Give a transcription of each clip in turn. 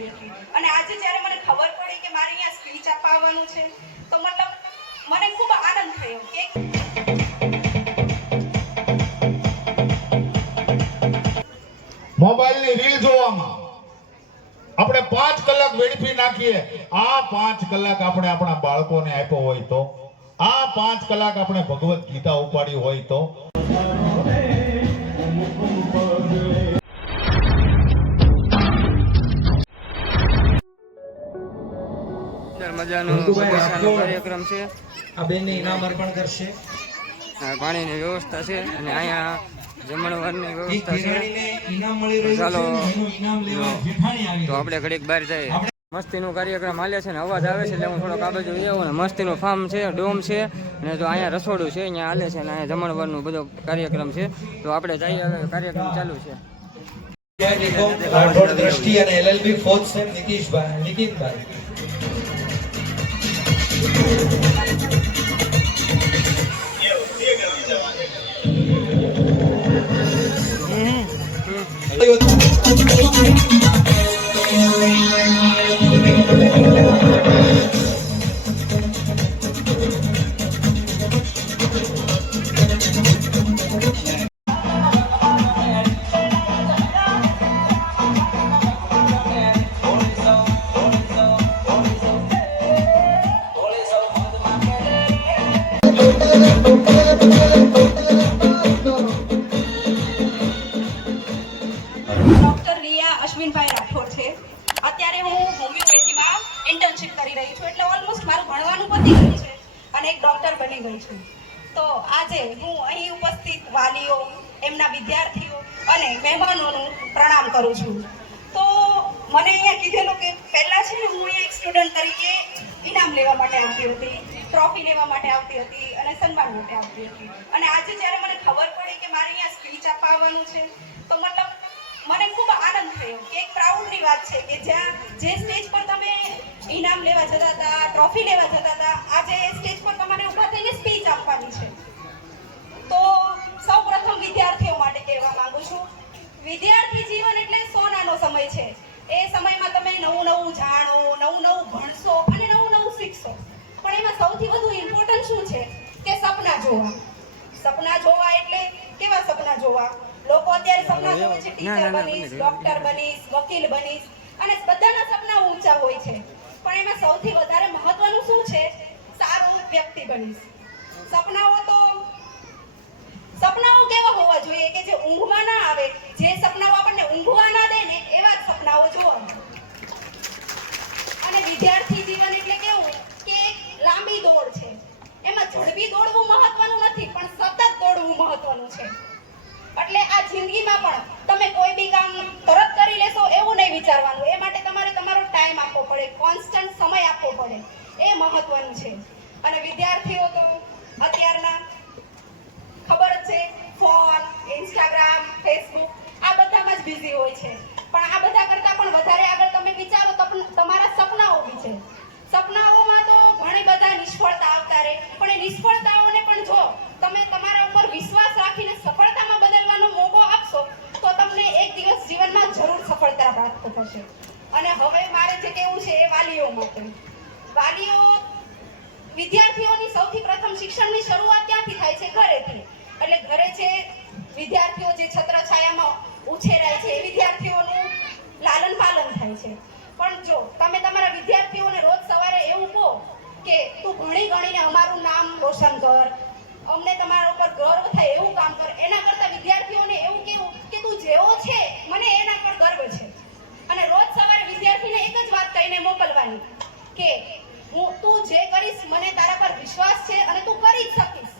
આપતી હતી અને આજે જ્યારે મને ખબર પડી કે મારે અહીંયા સ્પીચ આપવા આવવાનું છે તો મતલબ મને ખૂબ આનંદ થયો કે મોબાઈલની રીલ જોવામાં આપણે 5 કલાક વેડફી નાખીએ. આ 5 કલાક આપણે આપણા બાળકોને આપ્યો હોય તો, આ 5 કલાક આપણે ભગવદ ગીતા ઉપાડી હોય તો. મજાનો કાર્યક્રમ છે. આ બેનને ઇનામ અર્પણ કરશે. પાણીની વ્યવસ્થા છે અને અહીંયા જમણવારની વ્યવસ્થા છે. ઇનામ મળી રહ્યું ચાલો છે. ઇનામ લેવા જેઠાણી આવી તો આપણે ઘડીક બહાર જઈએ. મસ્તીનો કાર્યક્રમ હાલે છે ને અવાજ આવે છે એટલે હું થોડોક આ બાજુ આવ્યો ને મસ્તીનું ફાર્મ છે, ડોમ છે અને તો અહીંયા રસોડું છે, અહીંયા હાલે છે ને અહીંયા જમણવારનું બધો કાર્યક્રમ છે. તો આપણે જઈએ, હવે કાર્યક્રમ ચાલુ છે. રાઠોડ દ્રષ્ટિ અને એલએલબી ફોર્થ સેમ નિકિતભાઈ અત્યારે હું હોમિયોપેથીમાં ઇન્ટર્નશિપ કરી રહી છું એટલે ઓલમોસ્ટ મારું ભણવાનું પતી ગયું છે અને એક ડૉક્ટર બની ગઈ છું. તો આજે હું અહીં ઉપસ્થિત વાલીઓ, એમના વિદ્યાર્થીઓ અને મહેમાનોનું પ્રણામ કરું છું. તો મને અહીંયા કીધેલું કે પહેલાં છે ને હું અહીંયા એક સ્ટુડન્ટ તરીકે ઇનામ લેવા માટે આવતી હતી, ટ્રોફી લેવા માટે આવતી હતી અને સન્માન માટે આવતી હતી અને આજે જ્યારે મને ખબર પડી કે મારે અહીંયા સ્પીચ આપવા આવવાનું છે તો મતલબ મને ખૂબ આનંદ થયો કે એક પ્રાઉડની વાત છે કે જ્યાં જે સ્ટેજ પર તમે ઇનામ લેવા જતા હતા, ટ્રોફી લેવા જતા હતા, આજે એ સ્ટેજ પર તમારે ઊભા થઈને સ્પીચ આપવાની છે. તો સૌપ્રથમ વિદ્યાર્થીઓ માટે કહેવા માંગુ છું, વિદ્યાર્થી જીવન એટલે સોનાનો સમય છે. એ સમયમાં તમે નવું નવું જાણો, નવું નવું ભણશો અને નવું નવું શીખશો. પણ એમાં સૌથી વધુ ઇમ્પોર્ટન્ટ શું છે કે સપના જોવા. સપના જોવા એટલે કેવા સપના જોવા? લોકો અત્યારે સપના જોવે છે ટીચર બનીશ, ડોક્ટર બનીશ, વકીલ બનીશ અને બધાના સપના ઊંચા હોય છે. પણ એમાં સૌથી વધારે મહત્વનું શું છે? સારું વ્યક્તિ બનીશ. સપનાઓ કેવા હોવા જોઈએ કે જે ઊંઘમાં ના આવે, જે સપનાઓ આપણને ઊંઘવા ના દે ને એવા જ સપનાઓ જોવા. અને વિદ્યાર્થી જીવન એટલે કેવું કે એક લાંબી દોડ છે. એમાં ઝડપી દોડવું મહત્વનું નથી પણ સતત દોડવું મહત્વનું છે. એટલે આ જિંદગીમાં પણ તમે કોઈ બી કામ તરત કરી લેશો એવું નહીં વિચારવાનું. એ માટે તમારે તમારો ટાઈમ આપવો પડે, કોન્સ્ટન્ટ સમય આપવો પડે, એ મહત્વનું છે. અને વિદ્યાર્થીઓ તો અત્યારના ખબર જ છે, ફોન, ઇન્સ્ટાગ્રામ, ફેસબુક આ બધામાં જ બિઝી હોય છે. પણ આ બધા કરતાં પણ વધારે આગળ તમે વિચારો તો તમારા સપનાઓ બી છે. સપનાઓમાં તો ઘણી બધા નિષ્ફળતા આવતા રહે, પણ એ નિષ્ફળતાઓને પણ જો તમે તમારા ઉપર વિશ્વાસ રાખીને સફળતામાં બદલવાનો મોકો આપશો તો તમને એક દિવસ જીવનમાં જરૂર સફળતા પ્રાપ્ત થશે. અને હવે મારે જે કહેવું છે એ વાલીઓ માટે. વાલીઓ, વિદ્યાર્થીઓની સૌથી પ્રથમ શિક્ષણની શરૂઆત ક્યાંથી થાય છે? ઘરેથી. એટલે ઘરે છે વિદ્યાર્થીઓ જે છત્રછાયામાં ઉછેરાય છે, વિદ્યાર્થીઓનું લાલન પાલન થાય છે. પણ જો તમે તમારા વિદ્યાર્થીઓને રોજ સવારે એવું કહો કે તું ભણી ગણીને અમારું નામ રોશન કર, અમને તમારા ઉપર ગર્વ થાય એવું કામ કર, એના કરતાં વિદ્યાર્થીઓને એવું કહેવું કે તું જેવો છે મને એના પર ગર્વ છે. અને રોજ સવારે વિદ્યાર્થીને એક જ વાત કહીને મોકલવાની કે તું જે કરીશ મને તારા પર વિશ્વાસ છે અને તું કરી જ શકીશ.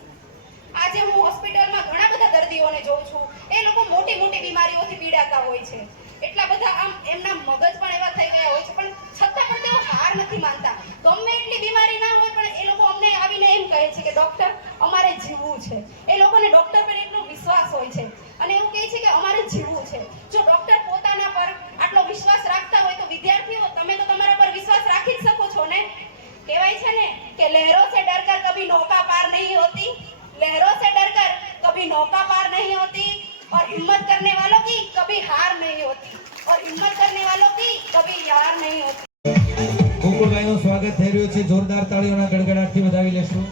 આજે હું હોસ્પિટલમાં ઘણા બધા દર્દીઓને જોઉં છું, એ લોકો મોટી મોટી બીમારીઓથી પીડાતા હોય છે. એટલા બધા આમ એમના મગજ પણ એવા થઈ ગયા હોય છે, પણ છતાં પણ તેઓ હાર નથી માનતા. ગમે એટલી બીમારી ના હોય પણ એ લોકો અમને આવીને એમ કહે છે કે ડોક્ટર અમારે જીવવું છે. એ લોકોને ડોક્ટર પર એટલો વિશ્વાસ હોય છે અને એવું કહે છે કે અમારે જીવવું છે. જો ડોક્ટર પોતાના પર આટલો વિશ્વાસ રાખતા હોય તો વિદ્યાર્થીઓ તમે તો તમારા પર વિશ્વાસ રાખી જ શકો છો ને. કહેવાય છે ને કે લહેરો સે ડરકર કભી નૌકા પાર નહીં હોતી, लहरों से डरकर कभी नौका पार नहीं होती और हिम्मत करने वालों की कभी हार नहीं होती और हिम्मत करने वालों की कभी हार સ્વાગત થઈ રહ્યું છે. જોરદાર તાળીઓના ગડગડાટથી વધાવી લેશું.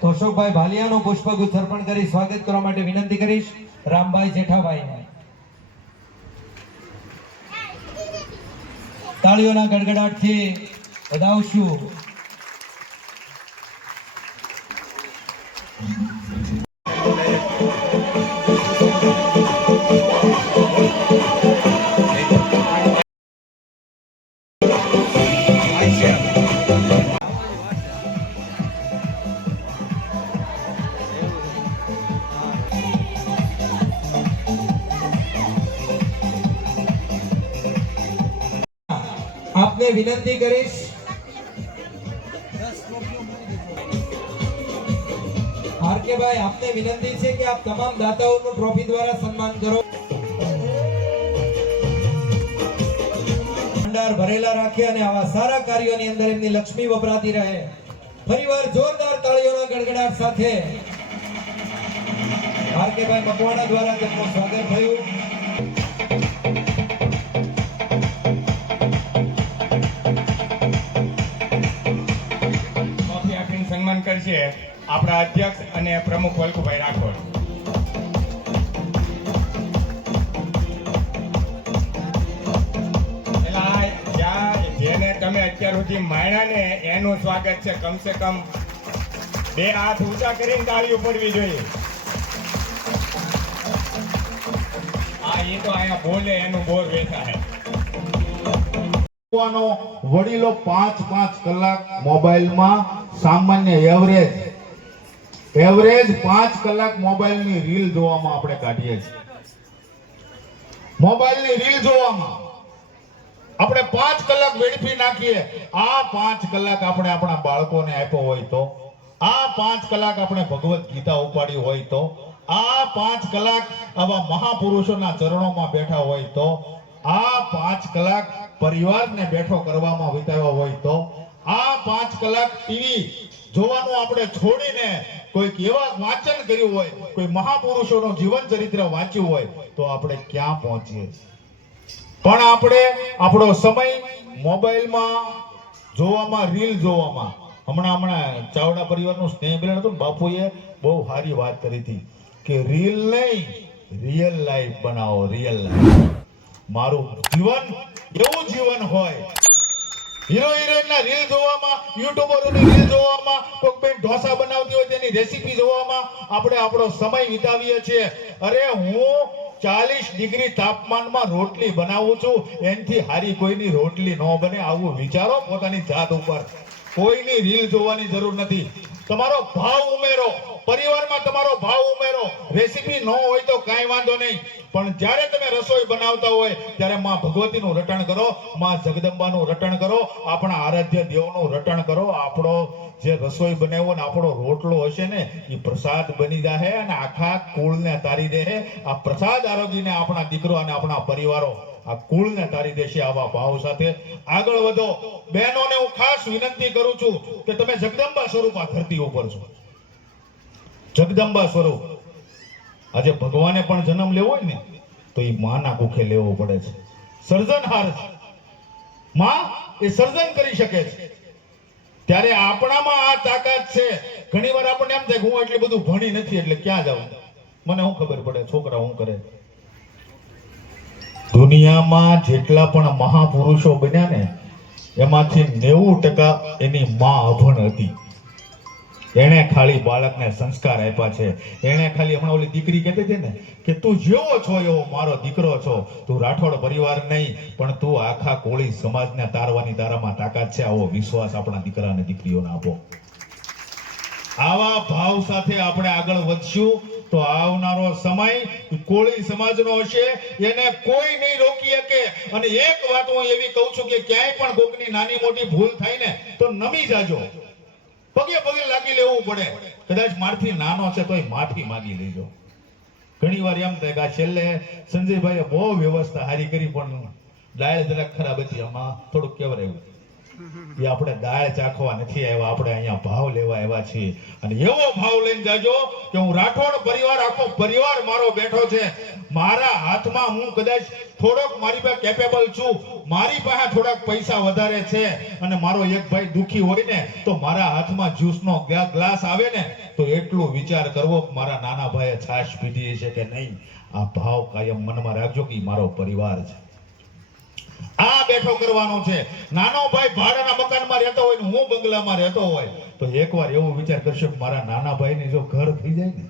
તો અશોકભાઈ ભાલિયાનું પુષ્પગુચ્છ અર્પણ કરી સ્વાગત કરવા માટે વિનંતી કરીશ રામભાઈ જેઠાભાઈને. તાળીઓના ગડગડાટથી વધાવશું. આપને વિનંતી કરીશ આરકેભાઈ, આપને વિનંતી છે કે આપ તમામ દાતાઓનું ટ્રોફી દ્વારા સન્માન કરો. ભંડાર ભરેલા રાખે અને આવા સારા કાર્યોની અંદર એમની લક્ષ્મી વપરાતી રહે. ફરીવાર જોરદાર તાળીઓના ગડગડાટ સાથે આરકેભાઈ મકવાણા દ્વારા તેમનું સ્વાગત થયું. સન્માન કરશે આપણા અધ્યક્ષ અને પ્રમુખ વલ્કુભાઈ રાઠોડ. જેને તમે અત્યાર સુધી માણ્યા ને એનું સ્વાગત છે. કમસે કમ 2 હાથ ઊંચા કરીને તાળીઓ પડવી જોઈએ. હા, એ તો અહીંયા બોલે એનું બોર વેચાય. વડીલો 5 કલાક મોબાઈલમાં સામાન્ય એવરેજ 5 કલાક મોબાઈલની રીલ જોવામાં આપણે કાઢીએ છીએ. મોબાઈલની રીલ જોવામાં આપણે 5 કલાક વેડફી નાખીએ. આ 5 કલાક આપણે આપણા બાળકોને આપ્યો હોય તો, આ 5 કલાક આપણે ભગવદ્ ગીતા ઉપાડી હોય તો, આ 5 કલાક આવા મહાપુરુષોના ચરણોમાં બેઠા હોય તો, આ 5 કલાક પરિવારને બેઠો કરવામાં વિતાવ્યો હોય તો, આ 5 કલાક ટીવી જોવાનું આપણે છોડીને કોઈક એવા વાંચન કર્યું હોય, કોઈ મહાપુરુષોનું જીવન ચરિત્ર વાંચ્યું હોય તો આપણે ક્યાં પહોંચીએ. પણ આપણે આપણો સમય મોબાઈલમાં જોવામાં, રીલ જોવામાં. હમણાં ચાવડા પરિવારનું સ્નેહ મિલન હતું ને, બાપુએ બહુ સારી વાત કરી હતી કે રીલ નહીં, રિયલ લાઈફ બનાવો. રિયલ લાઈફ, મારું જીવન એવું જીવન હોય. હીરો હિરોઈનના રીલ જોવામાં, યુટ્યુબરોની રીલ જોવામાં, કોઈક બેન ઢોસા બનાવતી હોય તેની રેસીપી જોવામાં આપણે આપણો સમય વિતાવીએ છીએ. અરે હું 40 ડિગ્રી તાપમાનમાં રોટલી બનાવું છું, એનાથી હારી કોઈની રોટલી ન બને. આવું વિચારો પોતાની જાત ઉપર. કોઈની રીલ જોવાની જરૂર નથી. તમારો ભાવ ઉમેરો, પરિવારમાં તમારો ભાવ ઉમેરો. રેસીપી ન હોય તો કાંઈ વાંધો નહીં, પણ જ્યારે તમે રસોઈ બનાવતા હોય ત્યારે માં ભગવતીનું રટણ કરો, માં જગદંબાનું રટણ કરો, આપણા આરાધ્ય દેવનું રટણ કરો. આપણો જે રસોઈ બનાવ્યો ને આપણો રોટલો હશે ને એ પ્રસાદ બની જાય અને આખા કુળને તારી દે. આ પ્રસાદ આરોગીને આપણા દીકરો અને આપણા પરિવારો આ કુળને તારી દેશે. આવા ભાવ સાથે આગળ વધો. બહેનોને હું ખાસ વિનંતી કરું છું કે તમે જગદંબા સ્વરૂપ આ ધરતી ઉપર છો. જગદંબા સ્વરૂપ. આજે ભગવાને પણ જન્મ લેવો હોય ને તો એ માના કુખે લેવો પડે છે. સર્જનહાર છે માં, એ સર્જન કરી શકે છે. ત્યારે આપણામાં આ તાકાત છે. ઘણીવાર આપણને એમ થાય કે હું એટલું બધું ભણી નથી એટલે ક્યાં જાઉં, મને શું ખબર પડે છોકરા શું કરે. દુનિયામાં જેટલા પણ મહાપુરુષો બન્યા ને એમાંથી 90% એની માં અભણ હતી. એને ખાલી બાળકને સંસ્કાર આપ્યા છે. એને ખાલી, હમણાં ઓલી દીકરી કહેતી હતી ને કે તું જેવો છો એવો મારો દીકરો છો, તું રાઠોડ પરિવાર નહીં પણ તું આખા કોળી સમાજને તારવાની તારામાં તાકાત છે. આવો વિશ્વાસ આપણા દીકરા અને દીકરીઓને આપો. આવા ભાવ સાથે આપણે આગળ વધશું તો આવનારો સમય કોળી સમાજનો હશે, એને કોઈ નહીં રોકી શકે. અને એક વાત હું એવી કહું છું કે ક્યાંય પણ કોકની નાની મોટી ભૂલ થાય ને તો નમી જાજો, પગે પગે લાગી લેવું પડે. કદાચ મારથી નાનો છે તોય માફી માંગી લેજો. ઘણી વાર એમ થાય કે આ છેલ્લે સંજયભાઈએ બહુ વ્યવસ્થા હારી કરી પણ ડાયલ જરાક ખરાબ હતી, આમાં થોડુંક કેવરાયું. એ આપણે દાળ ચાખવા નથી આવ્યા, આપણે અહીંયા ભાવ લેવા આવ્યા છીએ. અને એવો ભાવ લઈને જાજો કે હું રાઠોડ પરિવાર, આખો પરિવાર મારો બેઠો છે. મારા હાથમાં હું કદાચ થોડોક મારી પાસે કેપેબલ છું, મારી પાસે થોડાક પૈસા વધારે છે, અને મારો એક ભાઈ દુખી હોય ને તો મારા હાથમાં જ્યુસનો ગ્લાસ આવે ને તો એટલું વિચાર કરવો કે મારા નાના ભાઈએ છાશ પીધી છે કે નહીં. આ ભાવ કાયમ મનમાં રાખજો કે ઈ મારો પરિવાર છે. આ બેઠો કરવાનો છે. નાનો ભાઈ ભાડાના મકાનમાં રહેતો હોય ને હું બંગલામાં રહેતો હોય તો એકવાર એવો વિચાર કરશો કે મારા નાના ભાઈને જો ઘર થઈ જાય ને,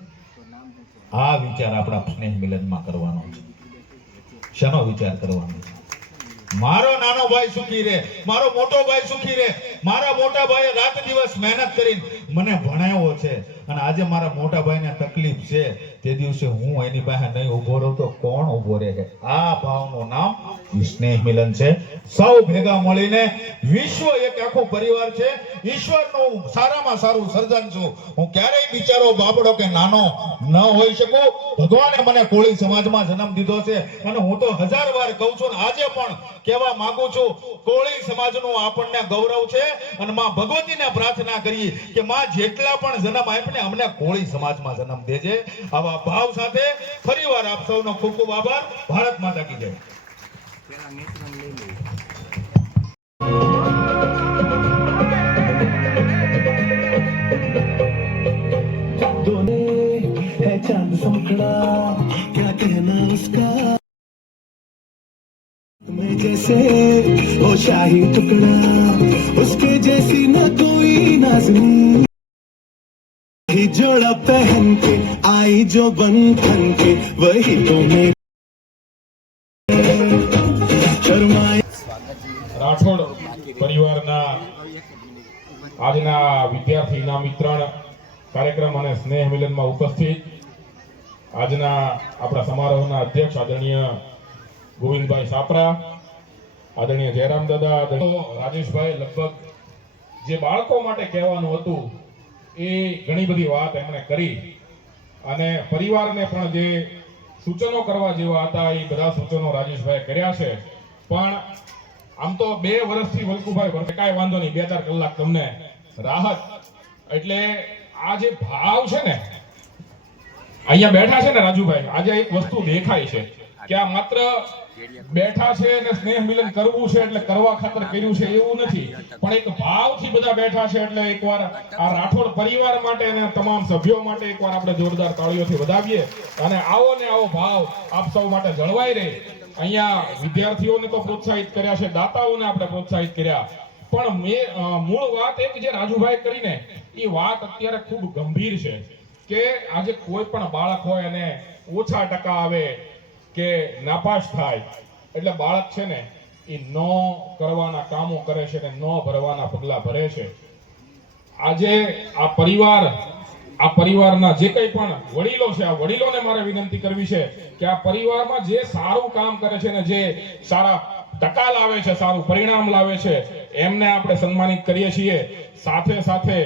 આ વિચાર આપણા સ્નેહ મિલનમાં કરવાનો છે. શાનો વિચાર કરવાનો છે? મારો નાનો ભાઈ સુખી રહે, મારો મોટો ભાઈ સુખી રહે. મારા મોટા ભાઈએ રાત દિવસ મહેનત કરીને મને ભણાવ્યો છે, અને આજે મારા મોટા ભાઈને તકલીફ છે, તે દિવસે હું એની પાસે નહીં ઊભો રહું તો કોણ ઊભો રહે? આ ભાવનું નામ સ્નેહ મિલન છે. સૌ ભેગા મળીને વિશ્વ એક આખો પરિવાર છે. ઈશ્વરનું સારામાં સારું સર્જન છું. હું ક્યારેય બિચારો બાપડો કે નાનો ન હોઈ શકું. ભગવાને મને કોળી સમાજમાં જન્મ દીધો છે, અને હું તો 1000 વાર કહું છું, ને આજે પણ કહેવા માંગુ છું, કોળી સમાજનું આપણને ગૌરવ છે. અને માં ભગવતીને પ્રાર્થના કરી કે માં જેટલા પણ જન્મ આપને અમને કોળી સમાજમાં જન્મ દેજે. આવા ભાવ સાથે ફરીવાર આપ સૌનો ખૂબ ખૂબ આભાર. ભારત માતા કી જય. है चांद समखड़ा क्या कहना उसका मैं जैसे वो शाही टुकड़ा उसके जैसी न कोई नाज़नीन ही जोड़ा पहन के आई जो बंधन के वही तो मैं शर्माए. રાઠોડ પરિવારના આજના વિદ્યાર્થી ઇનામ વિતરણ કાર્યક્રમ અને સ્નેહ મિલનમાં ઉપસ્થિત આજના આપણા સમારોહના અધ્યક્ષ આદરણીય ગોવિંદભાઈ સાપરા, આદરણીય જયરામ દાદા, રાજેશભાઈ, લગભગ જે બાળકો માટે કહેવાનું હતું એ ઘણી બધી વાત એમણે કરી, અને પરિવારને પણ જે સૂચનો કરવા જેવા હતા એ બધા સૂચનો રાજેશભાઈ કર્યા છે. પણ આમ તો 2 વર્ષથી વલ્કુભાઈ વર્ષે કાંઈ વાંધો નહીં, 2-4 કલાક તમને રાહત. એટલે આ જે ભાવ છે ને, અહીંયા બેઠા છે ને રાજુભાઈ, આજે એક વસ્તુ દેખાય છે કે આ માત્ર બેઠા છે અને સ્નેહ મિલન કરવું છે એટલે કરવા ખાતર કર્યું છે એવું નથી, પણ એક ભાવથી બધા બેઠા છે. એટલે એકવાર આ રાઠોડ પરિવાર માટે અને તમામ સભ્યો માટે એકવાર આપણે જોરદાર તાળીઓથી વધાવીએ, અને આવો ને આવો ભાવ આપ સૌ માટે જળવાઈ રહે. અહીંયા વિદ્યાર્થીઓને તો પ્રોત્સાહિત કર્યા છે, દાતાઓને આપણે પ્રોત્સાહિત કર્યા, પણ મૂળ વાત એક જે રાજુભાઈ કરીને એ વાત અત્યારે ખૂબ ગંભીર છે કે આજે કોઈ પણ બાળક હોય અને ઓછા ટકા આવે કે નાપાસ થાય એટલે બાળક છે ને એ ન કરવાના કામો કરે છે ને ન ભરવાના પગલા ભરે છે. આજે આ પરિવારના જે કંઈ પણ વડીલો છે, આ વડીલોને મારે વિનંતી કરવી છે કે આ પરિવારમાં જે સારું કામ કરે છે ને જે સારા ટકા લાવે છે, સારું પરિણામ લાવે છે, એમને આપણે સન્માનિત કરીએ છીએ. સાથે સાથે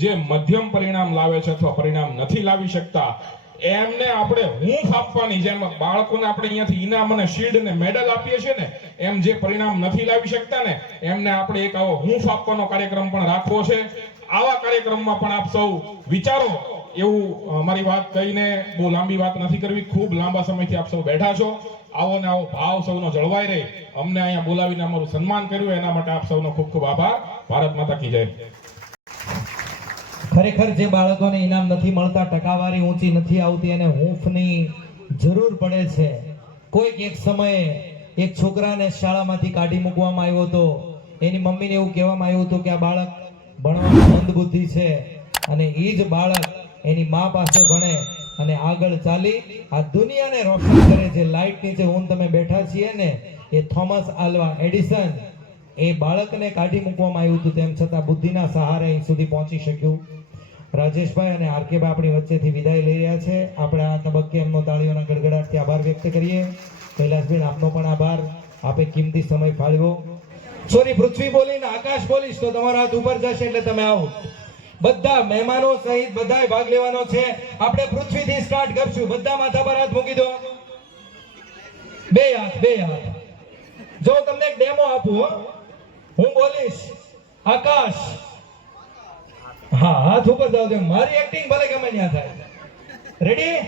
જે મધ્યમ પરિણામ લાવે છે અથવા પરિણામ નથી લાવી શકતા એમને આપણે હૂંફ આપવાની, જેમ બાળકોને આપણે અહીંયાથી ઇનામ અને શીલ્ડ ને મેડલ આપીએ છીએ ને, એમ જે પરિણામ નથી લાવી શકતા ને એમને આપણે એક આવો હૂંફ આપવાનો કાર્યક્રમ પણ રાખવો છે. આવા કાર્યક્રમમાં પણ આપ સૌ વિચારો એવું મારી વાત કહીને બહુ લાંબી વાત નથી કરવી. ખૂબ લાંબા સમયથી આપ સૌ બેઠા છો. આવો ને આવો ભાવ સૌનો જળવાઈ રહે. અમને અહીંયા બોલાવીને અમારું સન્માન કર્યું એના માટે આપ સૌનો ખૂબ ખૂબ આભાર. ભારત માતા કી જય. ખરેખર જે બાળકોને ઇનામ નથી મળતા, ટકાવારી ઊંચી નથી આવતી અને હૂંફની જરૂર પડે છે. કોઈક એક સમયે એક છોકરાને શાળામાંથી કાઢી મૂકવામાં આવ્યો હતો. એની મમ્મીને એવું કહેવામાં આવ્યું હતું કે આ બાળક ભણવામાં મંદબુદ્ધિ છે, અને એ જ બાળક એની મા પાસે ભણે અને આગળ ચાલી આ દુનિયાને રોશન કરે છે. લાઇટ નીચે હું તમે બેઠા છીએ ને, એ થોમસ આલ્વા એડિસન, એ બાળકને કાઢી મૂકવામાં આવ્યું હતું, તેમ છતાં બુદ્ધિના સહારે અહીં સુધી પહોંચી શક્યું. રાજેશભાઈ અને આરકેભાઈ આપણી વચ્ચેથી વિદાય લઈ રહ્યા છે. આપણે આ તબક્કે એમનો તાળીઓના ગડગડાટથી આભાર વ્યક્ત કરીએ. કૈલાસબેન, આપનો પણ આભાર, આપે કિંમતી સમય ફાળવ્યો. સોરી, પૃથ્વી બોલીને આકાશ બોલીશ તો તમારો હાથ ઉપર જશે એટલે તમે આવો. બધા મહેમાનો સહિત બધાએ ભાગ લેવાનો છે. આપણે પૃથ્વીથી સ્ટાર્ટ કરશું. બધા માથા પર હાથ મૂકી દો. 2 હાથ. જો તમને એક ડેમો આપું, હું બોલીશ આકાશ. હા, હાથ ઉપર જાવ દે. મારી એક્ટિંગ ભલે ગમે ત્યાં થાય. રેડી?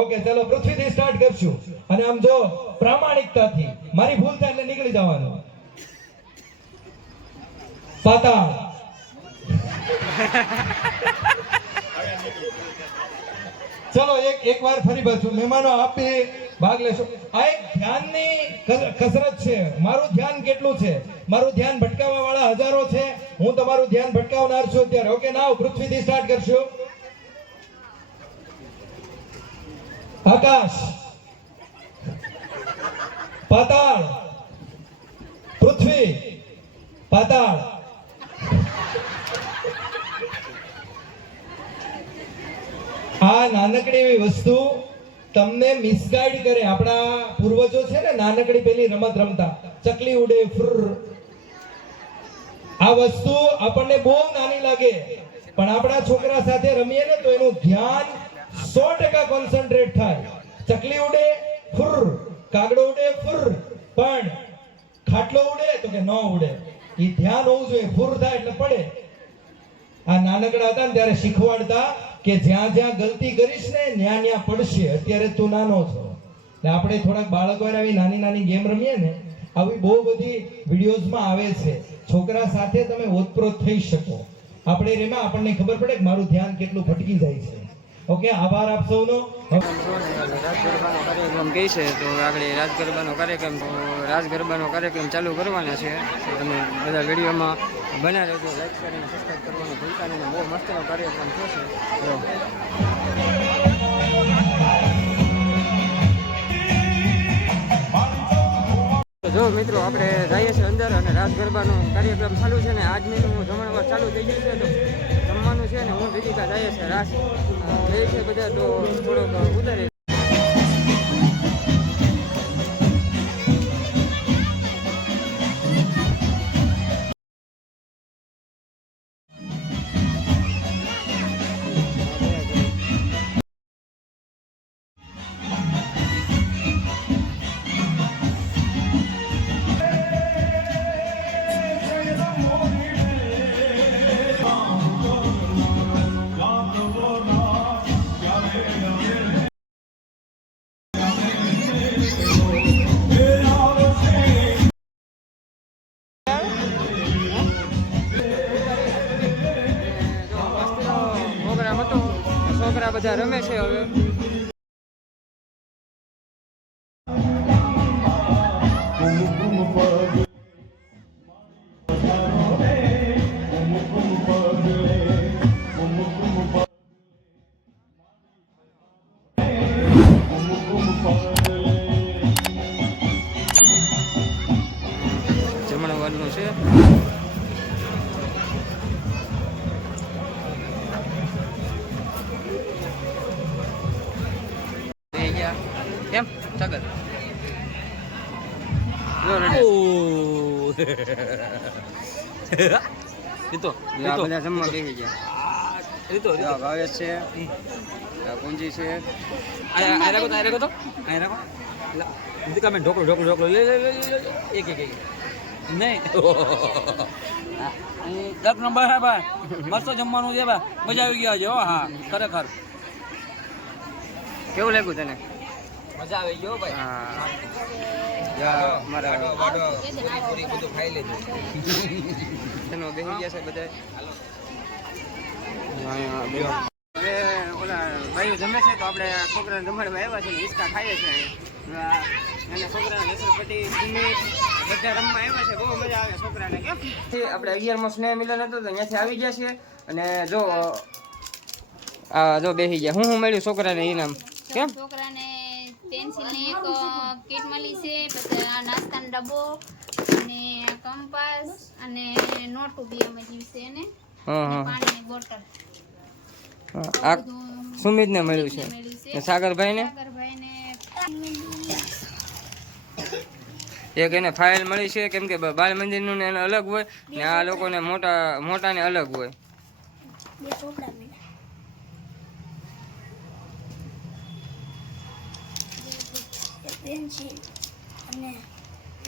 ઓકે, ચલો પૃથ્વીથી સ્ટાર્ટ કરશું. અને આમ જો પ્રામાણિકતાથી, મારી ભૂલ થાય એટલે નીકળી જવાનું. પાતાળ. ચલો એક વાર ફરી પાછું મહેમાનો આપે ભાગ લેશો. આ એક ધ્યાનની કસરત છે. મારું ધ્યાન કેટલું છે? મારું ધ્યાન ભટકાવવા વાળા હજારો છે. હું તમારું ધ્યાન ભટકાવનાર છું અત્યારે. ઓકે, નાવ પૃથ્વીથી સ્ટાર્ટ કરશું. આકાશ, પાતાળ, પૃથ્વી, પાતાળ. આ નાનકડી એવી વસ્તુ તમને મિસગાઈડ કરે. આપણા પૂર્વજો છે ને નાનકડી પેલી રમત રમતા, ચકલી ઉડે ફ્ર. આ વસ્તુ આપણને બહુ નાની લાગે, પણ આપણા છોકરા સાથે રમીએ ને તો એનું ધ્યાન 100% કોન્સન્ટ્રેટ થાય. ચકલી ઉડે ફ્ર, કાગડો ઉડે ફ્ર, પણ ખાટલો ઉડે તો કે ન ઉડે. એ ધ્યાન હોવું જોઈએ. ફ્ર થાય એટલે પડે. આ નાનકડા હતા ને ત્યારે શીખવાડતા કે જ્યાં જ્યાં ગલતી કરીશ ને ત્યાં ત્યાં પડશે. અત્યારે તું નાનો છો એટલે આપણે થોડાક બાળકો આવી નાની નાની ગેમ રમીએ ને, આવી બહુ બધી વિડીયોઝમાં આવે છે. છોકરા સાથે તમે ઓતપ્રોત થઈ શકો. આપણે રેમાં આપણને ખબર પડે કે મારું ધ્યાન કેટલું ભટકી જાય છે. ઓકે, આભાર આપ સૌનો. રાસ ગરબાનો કાર્યક્રમ કહે છે તો આગળ રાસ ગરબાનો કાર્યક્રમ ચાલુ કરવાના છે. તો તમે બધા વિડીયોમાં બના રહેજો, લાઈક શેર અને સબસ્ક્રાઈબ કરવાનું ભૂલતા નહીં. બહુ મસ્તનો કાર્યક્રમ થશે. જો મિત્રો આપણે જઈએ છીએ અંદર અને રાસ ગરબાનો કાર્યક્રમ ચાલુ છે ને આજનું જમણવાર ચાલુ થઈ ગયું છે. તો જમવાનું છે ને હું વિધિકા જઈએ છે રાસ લે છે બધા, તો થોડોક ઉતારી છોકરા બધા રમે છે હવે. જમણવારનું છે. કેમ સગત બધા જમવા બેસી ગયા. ભાવેશ છે, કુંજી છે. ઢોકળો એક નહીં એક નંબર છે ભાઈ. મસ્ત જમવાનું છે ભાઈ. મજા આવી ગયા છે. હા, ખરેખર કેવું લાગ્યું તને? મજા આવી ગયો ભાઈ. હા, મારા બધું ખાઈ લેજો. બેસી ગયા છે બધા. હવે ઓલા ભાઈઓ જમે છે તો આપણે છોકરાને જમાડવા આવ્યા છે. હિંચકા ખાઈએ છે અને છોકરાને લસણપટ્ટી સુમિત બધા રમવા આવ્યા છે. બહુ મજા આવે છોકરાને. કેમ આપણે 11મો સ્નેહ મિલન હતું તો અહીંયાથી આવી ગયા છે. અને જો આ જો બેસી ગયા. હું મળ્યું છોકરાને ઇનામ? કેમ છોકરાને પેન્સિલની એક કીટ મળી છે, પછી આ નાસ્તાનો ડબ્બો અને કંપાસ અને નોટું બી અમે જીવશે એને પાણીની બોટલ. આ સુમિતને મળ્યું છે. સાગરભાઈને એક એને ફાઇલ મળી છે, કેમ કે બાળ મંદિરનું ને એને અલગ હોય ને આ લોકોને મોટાને અલગ હોય.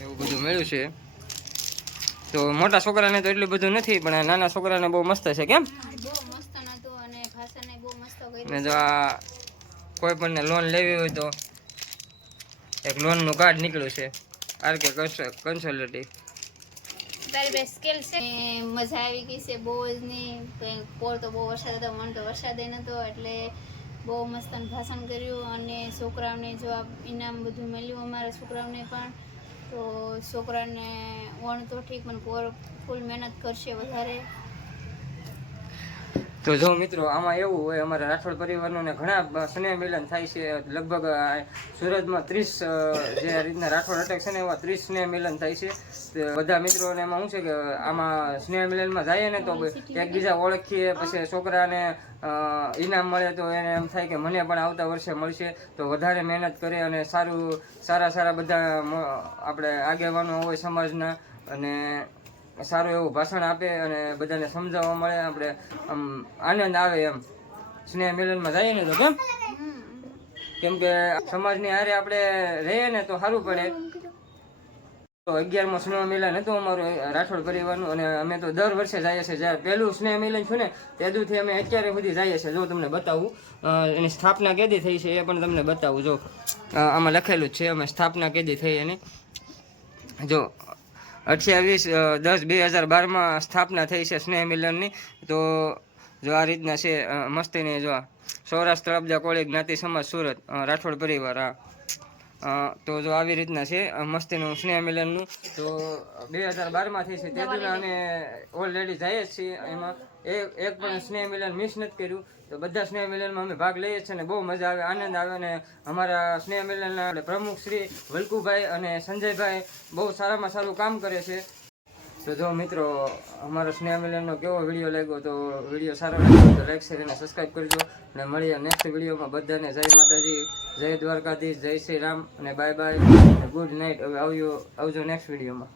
એવું બધું મળ્યું છે. તો મોટા છોકરાને તો એટલું બધું નથી, પણ આ નાના છોકરાને બહુ મસ્ત છે. કેમ? બહુ મસ્ત નતું અને ભાષાને બહુ મસ્ત ને કર્યું. જો આ કોઈ પણને લોન લેવી હોય તો એક લોનનું કાર્ડ નીકળ્યું છે, આરકે કન્સલ્ટન્સી. તારી બે સ્કેલ છે. મજા આવી ગઈ છે બહુ જ નહીં. કંઈ પોર તો બહુ વરસાદ હતો, મન તો વરસાદ નહોતો, એટલે બહુ મસ્ત ભાષણ કર્યું અને છોકરાઓને જો આ ઇનામ બધું મળ્યું અમારા છોકરાઓને પણ. તો છોકરાને વણ તો ઠીક પણ પોર ફૂલ મહેનત કરશે વધારે. તો જો મિત્રો આમાં એવું હોય, અમારા રાઠોડ પરિવારનું ને ઘણા સ્નેહ મિલન થાય છે. લગભગ સુરતમાં 30 જે રીતના રાઠોડ અટક છે ને એવા 30 સ્નેહ મિલન થાય છે. તો બધા મિત્રોને એમાં શું છે કે આમાં સ્નેહ મિલનમાં જઈએ ને તો એકબીજા ઓળખીએ, પછી છોકરાને ઇનામ મળે તો એને એમ થાય કે મને પણ આવતા વર્ષે મળશે. તો વધારે મહેનત કરે અને સારા બધા આપણે આગેવાનો હોય સમાજના, અને સારું એવું ભાષણ આપે અને બધાને સમજાવવા મળે. આપણે આમ આનંદ આવે એમ સ્નેહ મિલનમાં જઈએ ને તો. કેમ કે સમાજની હારે આપણે રહીએ ને તો સારું પડે. તો 11મો સ્નેહ મિલન હતું અમારું રાઠોડ પરિવારનું, અને અમે તો દર વર્ષે જઈએ છીએ. જ્યારે પહેલું સ્નેહ મિલન છું ને ત્યાંથી અમે અત્યારે સુધી જઈએ છીએ. જો તમને બતાવું, એની સ્થાપના કેદી થઈ છે એ પણ તમને બતાવું. જો આમાં લખેલું જ છે, અમે સ્થાપના કેદી થઈ એની. જો 28/10/2012 સ્થાપના થઈ છે સ્નેહ મિલનની. તો જો આ રીતના છે મસ્તીની. જો સૌરાષ્ટ્ર અબજા કોળી જ્ઞાતિ સમાજ સુરત રાઠોડ પરિવાર. તો જો આવી રીતના છે મસ્તીનું સ્નેહ મિલનનું. તો 2012માં થઈ છે તેથી અમે ઓલરેડી જઈએ જ છીએ. એમાં એક પણ સ્નેહ મિલન મિસ નથી કર્યું. તો બધા સ્નેહ મિલનમાં અમે ભાગ લઈએ છીએ અને બહુ મજા આવે, આનંદ આવે. અને અમારા સ્નેહ મિલનના પ્રમુખ શ્રી વલ્કુભાઈ અને સંજયભાઈ બહુ સારામાં સારું કામ કરે છે. તો જો મિત્રો અમારો સ્નેહ મિલનનો કેવો વિડીયો લાગ્યો, તો વિડીયો સારો લાગ્યો તો લાઈક શેર અને સબસ્ક્રાઈબ કરજો. અને મળીએ નેક્સ્ટ વિડીયોમાં. બધાને જય માતાજી, જય દ્વારકાધીશ, જય શ્રી રામ અને બાય બાય, ગુડ નાઇટ. હવે આવજો નેક્સ્ટ વિડીયોમાં.